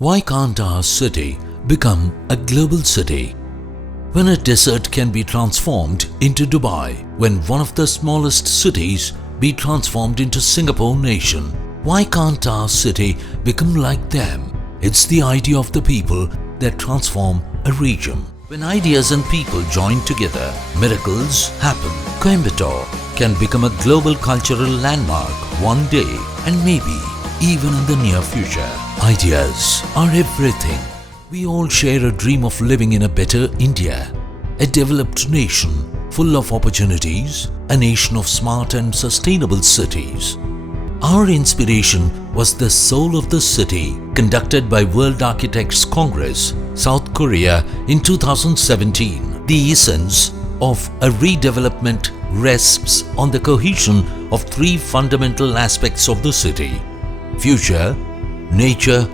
Why can't our city become a global city? When a desert can be transformed into Dubai, when one of the smallest cities be transformed into Singapore nation, why can't our city become like them? It's the idea of the people that transform a region. When ideas and people join together, miracles happen. Coimbatore can become a global cultural landmark one day and maybe even in the near future. Ideas are everything. We all share a dream of living in a better India, a developed nation full of opportunities, a nation of smart and sustainable cities. Our inspiration was the Soul of the City, conducted by World Architects Congress, South Korea in 2017. The essence of a redevelopment rests on the cohesion of three fundamental aspects of the city: future, nature,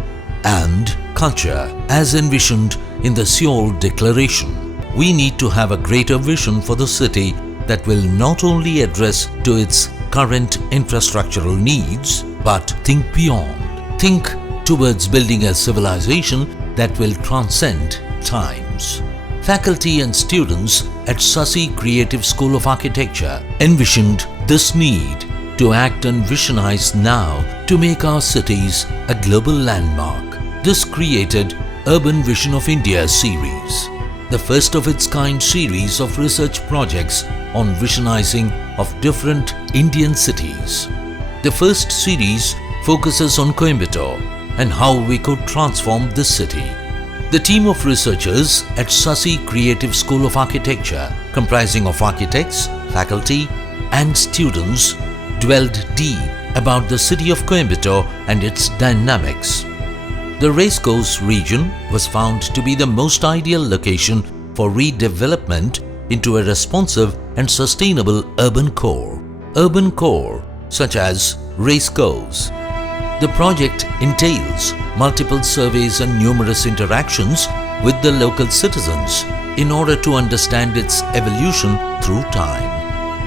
and culture, as envisioned in the Seoul Declaration. We need to have a greater vision for the city that will not only address to its current infrastructural needs, but think beyond. Think towards building a civilization that will transcend times. Faculty and students at Sasi Creative School of Architecture envisioned this need to act and visionize now to make our cities a global landmark. This created Urban Vision of India series, the first of its kind series of research projects on visionizing of different Indian cities. The first series focuses on Coimbatore and how we could transform this city. The team of researchers at Sasi Creative School of Architecture, comprising of architects, faculty, and students, dwelled deep about the city of Coimbatore and its dynamics. The racecourse region was found to be the most ideal location for redevelopment into a responsive and sustainable urban core. Urban core such as racecourse. The project entails multiple surveys and numerous interactions with the local citizens in order to understand its evolution through time.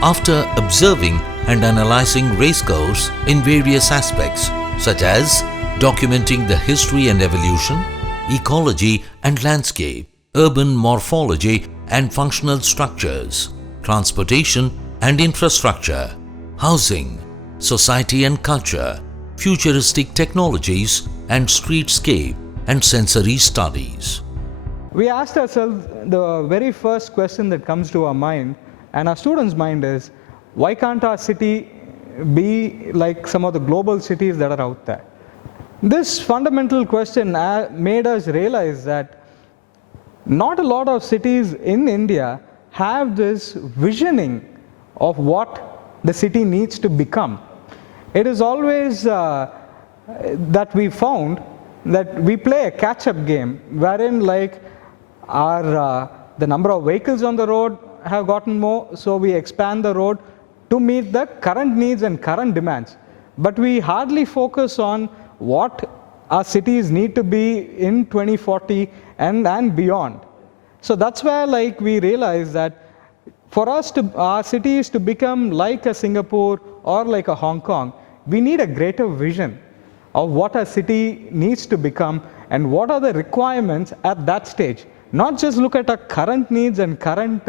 After observing and analyzing racecourse in various aspects such as documenting the history and evolution, ecology and landscape, urban morphology and functional structures, transportation and infrastructure, housing, society and culture, futuristic technologies and streetscape and sensory studies. We asked ourselves the very first question that comes to our mind and our students' mind is, why can't our city be like some of the global cities that are out there? This fundamental question made us realize that not a lot of cities in India have this visioning of what the city needs to become. It is always that we found that we play a catch-up game wherein like the number of vehicles on the road have gotten more, so we expand the road to meet the current needs and current demands. But we hardly focus on what our cities need to be in 2040 and beyond. So that's where like we realize that for us to our cities to become like a Singapore or like a Hong Kong, we need a greater vision of what a city needs to become and what are the requirements at that stage. Not just look at our current needs and current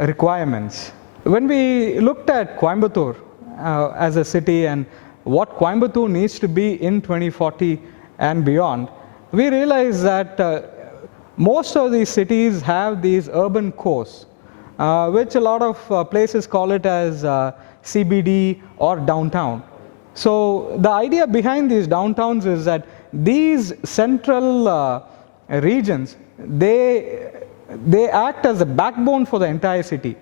requirements. When we looked at Coimbatore as a city and what Coimbatore needs to be in 2040 and beyond, we realized that most of these cities have these urban cores, which a lot of places call it as CBD or downtown. So the idea behind these downtowns is that these central regions, they act as a backbone for the entire city.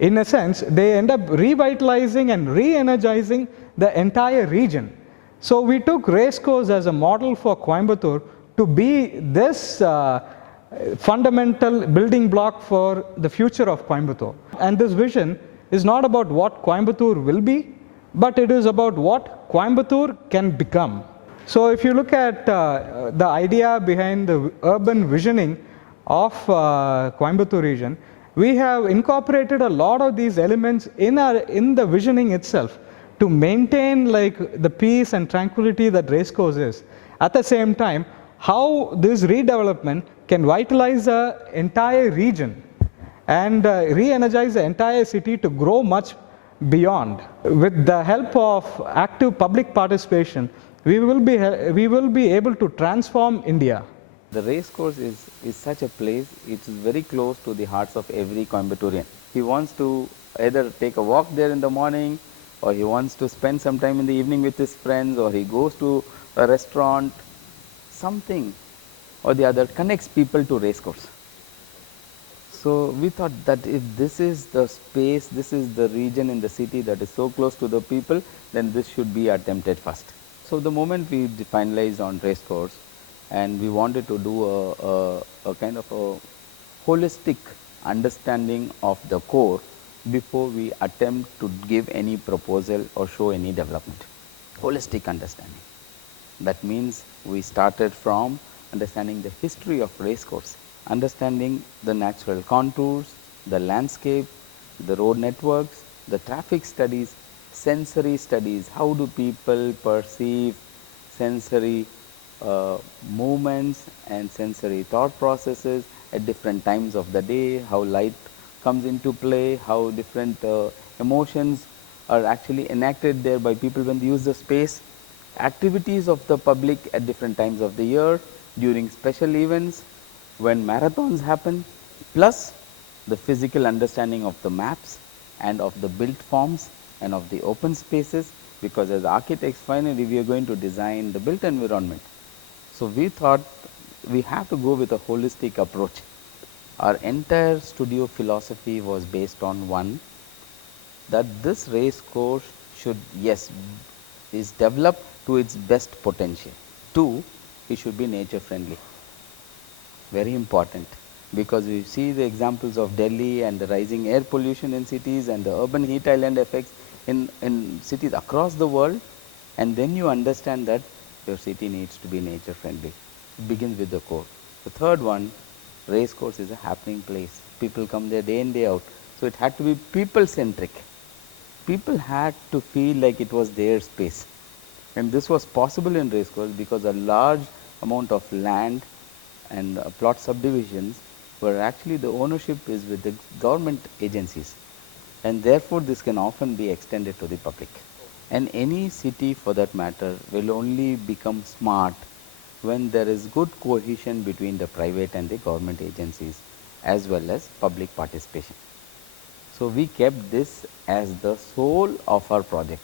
In a sense, they end up revitalizing and re-energizing the entire region. So we took racecourse as a model for Coimbatore to be this fundamental building block for the future of Coimbatore. And this vision is not about what Coimbatore will be, but it is about what Coimbatore can become. So if you look at the idea behind the urban visioning of Coimbatore region, we have incorporated a lot of these elements in the visioning itself to maintain like the peace and tranquility that racecourse is. At the same time, how this redevelopment can vitalize the entire region and re-energize the entire city to grow much beyond. With the help of active public participation, we will be able to transform India. The race course is such a place, it is very close to the hearts of every Coimbatorian. He wants to either take a walk there in the morning, or he wants to spend some time in the evening with his friends, or he goes to a restaurant. Something or the other connects people to race course. So we thought that if this is the space, this is the region in the city that is so close to the people, then this should be attempted first. So the moment we finalized on race course, and we wanted to do a kind of a holistic understanding of the core before we attempt to give any proposal or show any development. Holistic understanding. That means we started from understanding the history of race course, understanding the natural contours, the landscape, the road networks, the traffic studies, sensory studies, how do people perceive sensory movements and sensory thought processes at different times of the day, how light comes into play, how different emotions are actually enacted there by people when they use the space, activities of the public at different times of the year, during special events, when marathons happen, plus the physical understanding of the maps and of the built forms and of the open spaces, because as architects finally we are going to design the built environment. So we thought we have to go with a holistic approach. Our entire studio philosophy was based on one, that this race course should, yes, is developed to its best potential. Two, it should be nature friendly. Very important, because we see the examples of Delhi and the rising air pollution in cities and the urban heat island effects in cities across the world, and then you understand that your city needs to be nature friendly. It begins with the core. The third one, race course is a happening place. People come there day in, day out. So it had to be people centric. People had to feel like it was their space. And this was possible in race course because a large amount of land and plot subdivisions where actually the ownership is with the government agencies, and therefore this can often be extended to the public. And any city for that matter will only become smart when there is good cohesion between the private and the government agencies as well as public participation. So we kept this as the soul of our project.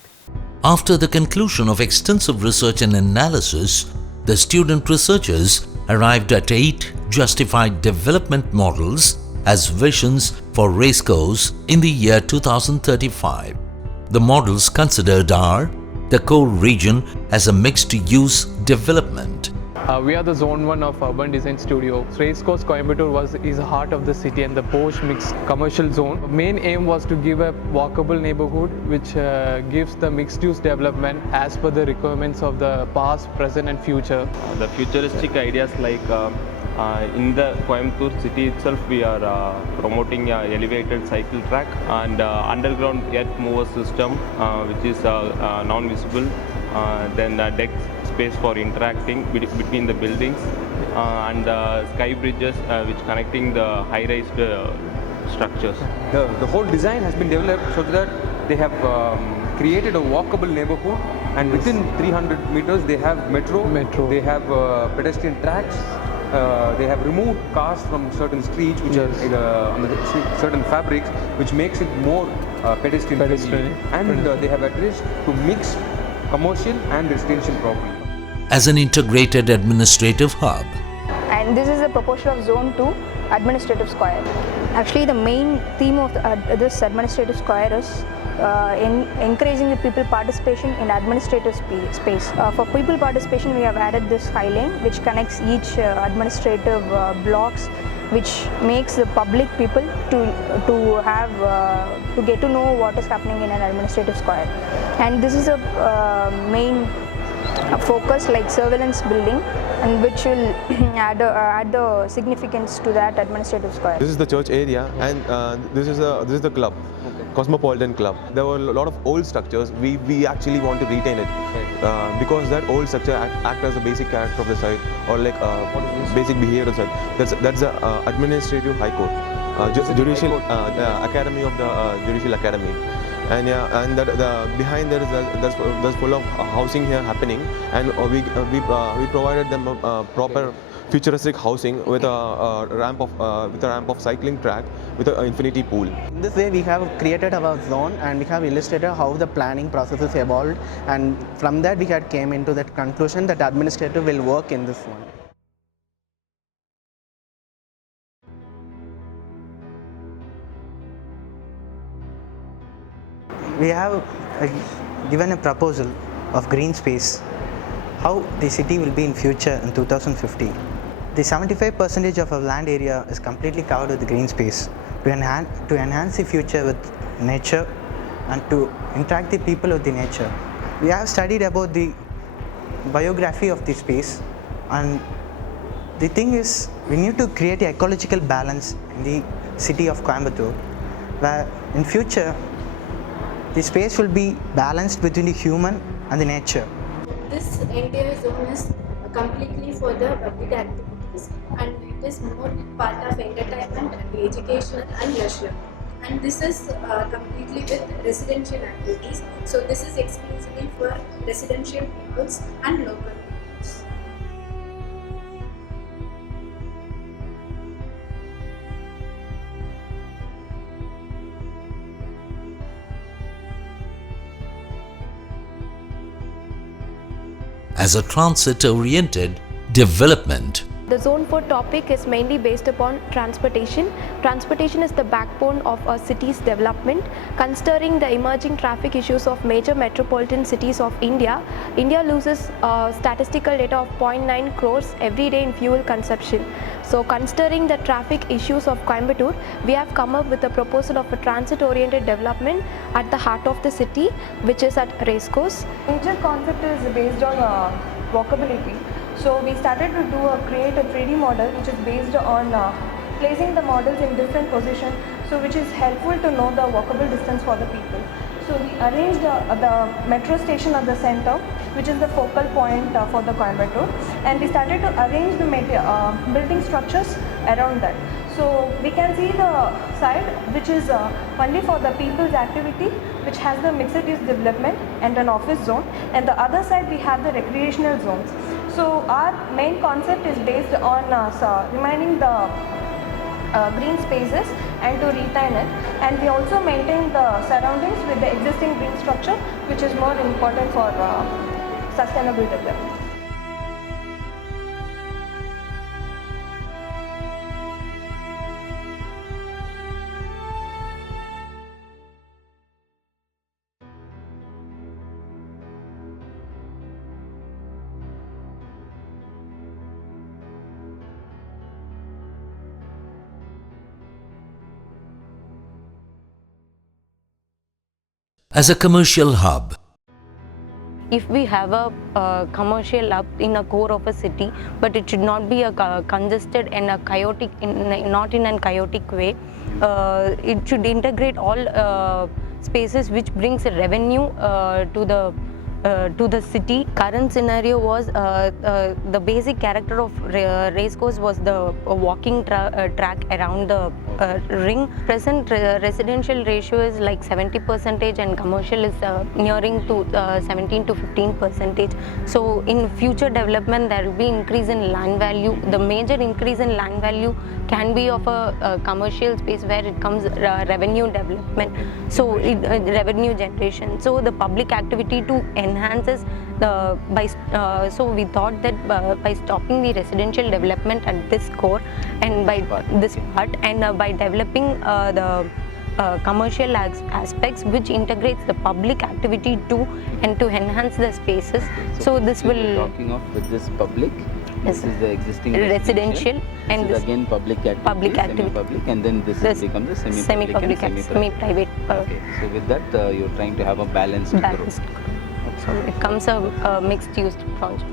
After the conclusion of extensive research and analysis, the student researchers arrived at 8 justified development models as visions for racecourse in the year 2035. The models considered are the core region as a mixed-use development. We are the Zone 1 of Urban Design Studio. Racecourse Coimbatore is the heart of the city and the posh mixed commercial zone. The main aim was to give a walkable neighborhood which gives the mixed-use development as per the requirements of the past, present and future. The futuristic ideas like in the Coimbatore city itself, we are promoting an elevated cycle track and underground earth mover system which is non-visible, then deck space for interacting between the buildings and sky bridges which connecting the high-rise structures. The whole design has been developed so that they have created a walkable neighborhood, and within 300 meters they have metro. They have pedestrian tracks. They have removed cars from certain streets which are on the certain fabrics, which makes it more pedestrian friendly. And they have addressed to mix commercial and residential property. As an integrated administrative hub. And this is a proposal of Zone 2 Administrative Square. Actually, the main theme of this administrative square is encouraging the people participation in administrative space. For people participation, we have added this high lane which connects each administrative blocks, which makes the public people to get to know what is happening in an administrative square. And this is a main focus like surveillance building, and which will add the significance to that administrative square. This is the church area, and this is the club. Cosmopolitan Club. There were a lot of old structures. We actually want to retain it. because that old structure act as a basic character of the site, or like basic behavior of the site. That's the administrative high court, judicial academy of the judicial academy. And yeah, and that behind there is there's full of housing here happening, and we provided them a proper futuristic housing with a ramp of cycling track with an infinity pool. In this way, we have created our zone and we have illustrated how the planning processes evolved, and from that we had came into that conclusion that administrative will work in this one. We have given a proposal of green space, how the city will be in future in 2050. The 75% of our land area is completely covered with green space to enhance the future with nature and to interact the people with the nature. We have studied about the biography of the space, and the thing is we need to create an ecological balance in the city of Coimbatore, where in future the space will be balanced between the human and the nature. This entire zone is completely for the public activities, and it is more part of entertainment and education and leisure. And this is completely with residential activities. So this is exclusively for residential peoples and local peoples. As a transit-oriented development, the Zone 4 topic is mainly based upon transportation. Transportation is the backbone of a city's development. Considering the emerging traffic issues of major metropolitan cities of India, India loses statistical data of 0.9 crores every day in fuel consumption. So considering the traffic issues of Coimbatore, we have come up with a proposal of a transit-oriented development at the heart of the city, which is at Racecourse. Major concept is based on walkability. So we started to create a 3D model which is based on placing the models in different positions, so which is helpful to know the walkable distance for the people. So we arranged the metro station at the center, which is the focal point for the Coimbatore, and we started to arrange the building structures around that. So we can see the side which is only for the people's activity, which has the mixed use development and an office zone, and the other side we have the recreational zones. So our main concept is based on remaining the green spaces and to retain it, and we also maintain the surroundings with the existing green structure, which is more important for sustainable development. as a commercial hub. If we have a commercial hub in a core of a city, but it should not be a congested and a chaotic, not in a chaotic way. It should integrate all spaces which brings a revenue to the city. Current scenario was the basic character of Racecourse was the walking track around the ring. Present residential ratio is like 70% and commercial is nearing to 17 to 15%. So in future development there will be increase in land value. The major increase in land value can be of a commercial space where it comes revenue development, so revenue generation. So the public activity to enhances the so we thought that by stopping the residential development at this core and by this part and by developing the commercial aspects which integrates the public activity too and to enhance the spaces. So this will talking of with this public. This is the existing residential and this is again public activity, semi-public, and then this becomes the semi-public and semi-private. Okay, so with that you're trying to have a balanced growth. So it comes a mixed use project.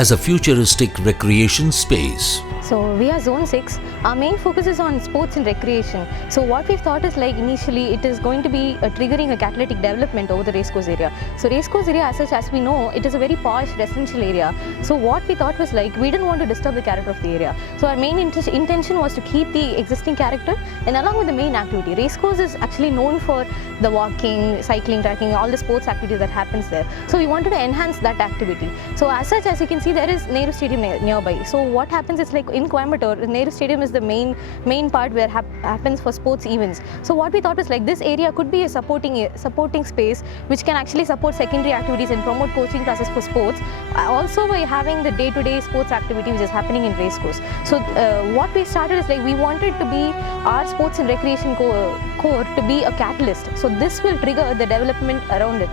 as a futuristic recreation space. So we are Zone 6. Our main focus is on sports and recreation. So what we've thought is like initially it is going to be triggering a catalytic development over the racecourse area. So racecourse area as such, as we know, it is a very posh residential area. So what we thought was like we didn't want to disturb the character of the area. So our main intention was to keep the existing character and along with the main activity. Racecourse is actually known for the walking, cycling, trekking, all the sports activities that happens there. So we wanted to enhance that activity. So as such, as you can see, there is Nehru Stadium nearby. So what happens is like in Coimbatore, Nehru Stadium is the main part where happens for sports events. So what we thought was like this area could be a supporting space which can actually support secondary activities and promote coaching classes for sports. Also by having the day-to-day sports activity which is happening in racecourse. So what we started is like we wanted to be our sports and recreation core to be a catalyst. So this will trigger the development around it.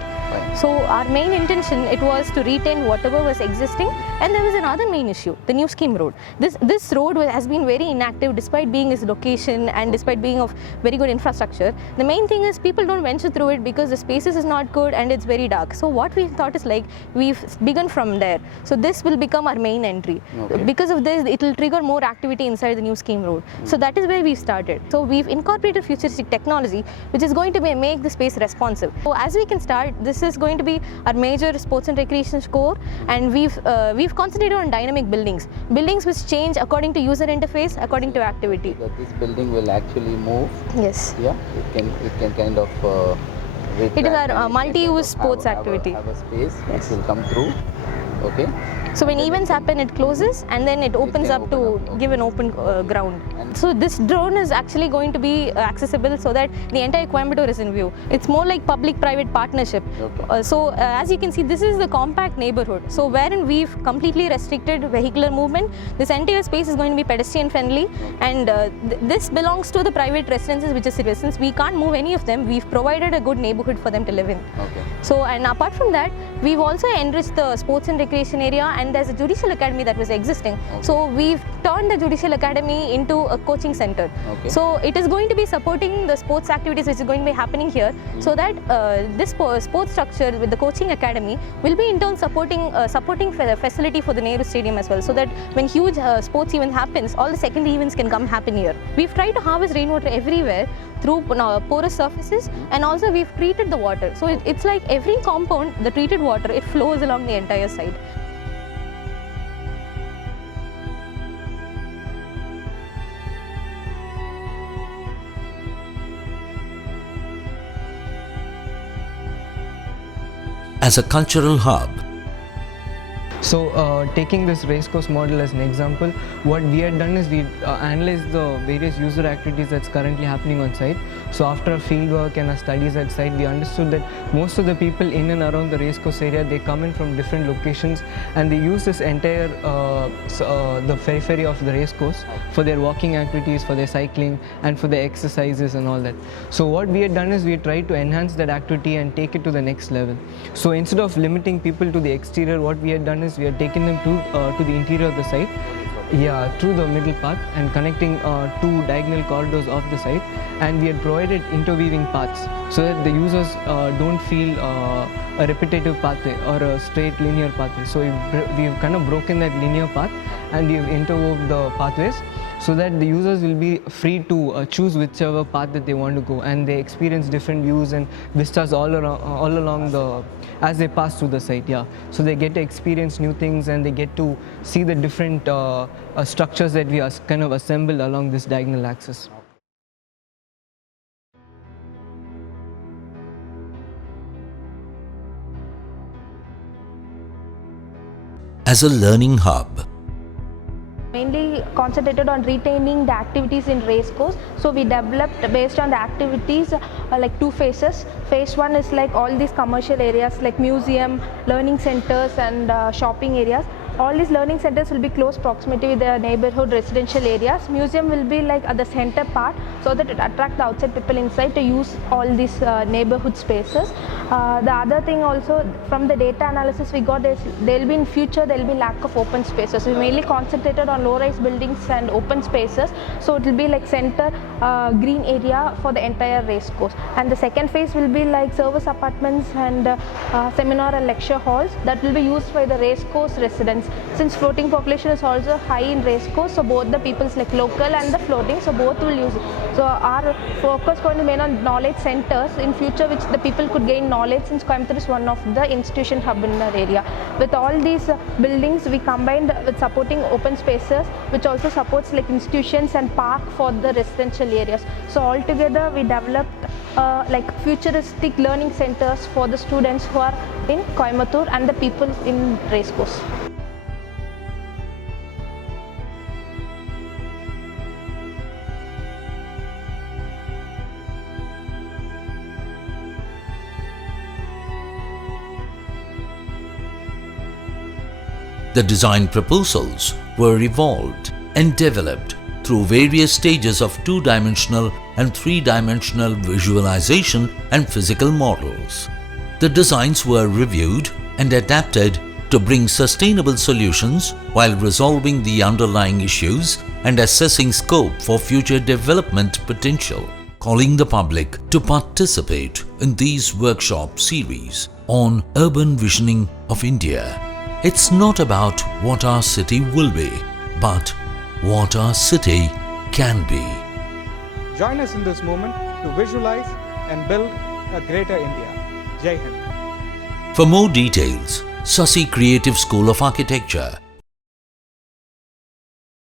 So our main intention, it was to retain whatever was existing, and there was another main issue, the new scheme road. This road has been very inactive despite being its location and despite being of very good infrastructure. The main thing is people don't venture through it because the spaces is not good and it's very dark. So what we thought is like we've begun from there. So this will become our main entry. Okay. Because of this, it will trigger more activity inside the new scheme road. So that is where we started. So we've incorporated futuristic technology which is going to make the space responsive. So as we can start, this is going to be our major sports and recreation core, and we've concentrated on dynamic buildings which change according to user interface, according to activity. That this building will actually move. Yes. Yeah, it can kind of. It is our multi-use sports activity. Have a space which will come through. Okay. So when events happen, it closes and then it opens up to give an open ground. So this drone is actually going to be accessible so that the entire Coimbatore is in view. It's more like public-private partnership. Okay. So as you can see, this is the compact neighborhood. So wherein we've completely restricted vehicular movement, this entire space is going to be pedestrian friendly, and this belongs to the private residences, which is since we can't move any of them, we've provided a good neighborhood for them to live in. Okay. So and apart from that, we've also enriched the sports and recreation area, and there's a judicial academy that was existing. Okay. So we've turned the judicial academy into a coaching center. Okay. So it is going to be supporting the sports activities which is going to be happening here, so that this sports structure with the coaching academy will be in turn supporting facility for the Nehru Stadium as well, so that when huge sports event happens, all the secondary events can happen here. We've tried to harvest rainwater everywhere through porous surfaces, and also we've treated the water. So it's like every compound, the treated water, it flows along the entire site. As a cultural hub, So taking this racecourse model as an example, what we had done is we analyzed the various user activities that's currently happening on site. So after our field work and our studies at site, we understood that most of the people in and around the racecourse area, they come in from different locations and they use this entire the periphery of the racecourse for their walking activities, for their cycling and for their exercises and all that. So what we had done is we had tried to enhance that activity and take it to the next level. So instead of limiting people to the exterior, what we had done is we had taken them to the interior of the site, through the middle path, and connecting two diagonal corridors of the site, and we had provided interweaving paths so that the users don't feel a repetitive pathway or a straight linear pathway. So we've kind of broken that linear path and we've interwove the pathways so that the users will be free to choose whichever path that they want to go, and they experience different views and vistas all along as they pass through the site. So they get to experience new things and they get to see the different structures that we kind of assembled along this diagonal axis. as a learning hub. Mainly concentrated on retaining the activities in racecourse. So we developed based on the activities like two phases. Phase one is like all these commercial areas like museum, learning centers and shopping areas. All these learning centers will be close proximity with the neighborhood residential areas. Museum will be like at the center part so that it attracts the outside people inside to use all these neighborhood spaces. The other thing also from the data analysis we got is there will be in future there will be lack of open spaces. We mainly concentrated on low-rise buildings and open spaces. So it will be like center green area for the entire race course. And the second phase will be like service apartments and seminar and lecture halls that will be used by the race course residents. Since floating population is also high in race course, so both the peoples like local and the floating, so both will use it. So our focus point is main on knowledge centers in future, which the people could gain knowledge, since Coimbatore is one of the institution hub in our area. With all these buildings, we combined with supporting open spaces, which also supports like institutions and park for the residential areas. So altogether, we developed like futuristic learning centers for the students who are in Coimbatore and the people in racecourse. The design proposals were evolved and developed through various stages of two-dimensional and three-dimensional visualization and physical models. The designs were reviewed and adapted to bring sustainable solutions while resolving the underlying issues and assessing scope for future development potential, calling the public to participate in these workshop series on urban visioning of India. It's not about what our city will be, but what our city can be. Join us in this moment to visualize and build a greater India. Jai Hind. For more details, Sasi Creative School of Architecture,